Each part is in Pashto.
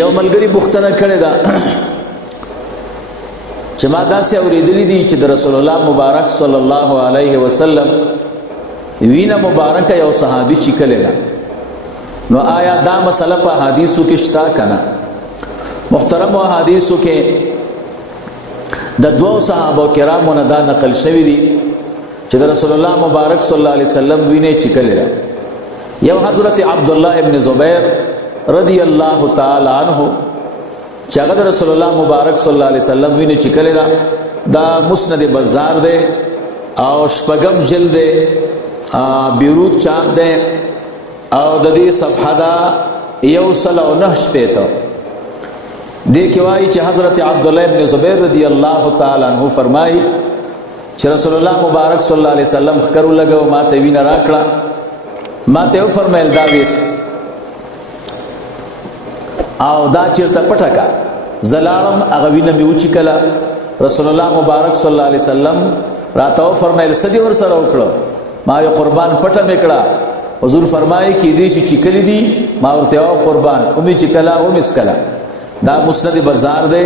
یو ملګری پوښتنه کړې ده چې ما داسې اورېدلي دي چې د رسول الله مبارک صلی الله علیه وسلم وینه مبارکه یو صحابي چیکلې ده، نو آیا دا مسله په حدیثو کې شته کنه؟ محترم حدیثو کې د دوو صحابه کرامو نه دا نقل شوی دي چې د رسول الله مبارک صلی الله علیه وسلم وینه چیکلې ده. یو حضرت عبد الله ابن زبیر رضی الله تعالی عنہ چې هغه رسول الله مبارک صلی الله علیه وسلم وینه چیکلې ده، دا مسند بازار ده او شپږم جلد ده، بیروت چاپ ده او د دې صفحه دا 109 پته دې کې وایي چې حضرت عبد الله ابن زبیر رضی الله تعالی عنہ فرمایي چې رسول الله مبارک صلی الله علیه وسلم خکرو لګو ما ته وینه راکړه، ما ته فرمایل دا ویس او دا چیرته پټکا زلالم هغه وینه می وچی کله رسول الله مبارک صلی الله علیه وسلم راته فرمایل سدي ور سره وکړه، ما یو قربان پټه میکړه. حضور فرمایي کې دې چې چکلی دي ما ورته او قربان او می چکلا او مسکلا. دا مسند بازار ده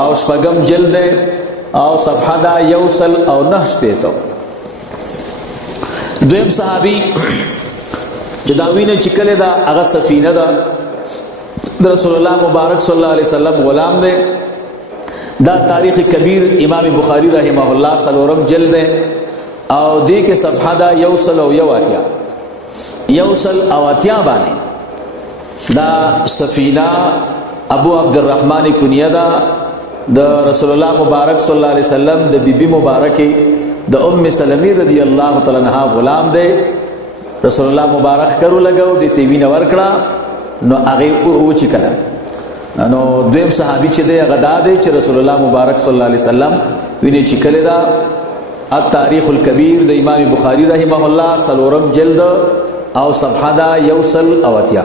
او شپږم جلد ده او صفحه دا 109 پته. دویم صحابي چې دا وینه چکله دا هغه سفینه ده د رسول الله مبارک صلی الله علیه وسلم غلام ده. دا تاریخ کبیر امام بخاری رحمه الله سلورم جلد ده او دې کې صفحه دا 101 باندې دا سفینه ابو عبد الرحمن کنیه دا د رسول الله مبارک صلی الله علیه وسلم د بیبي مبارکه د ام سلمہ رضی الله تعالی عنها غلام ده. رسول الله مبارک کرو لګاو د تیوینه ورکړه نو هغه او چې کله نو دویم صحابي چې دی هغه دا دی چې رسول الله مبارک صلی الله علیه وسلم ویني چې کله دا التاریخ الکبیر د امام بخاری رحمه الله سلورم جلد او صفحه دا 108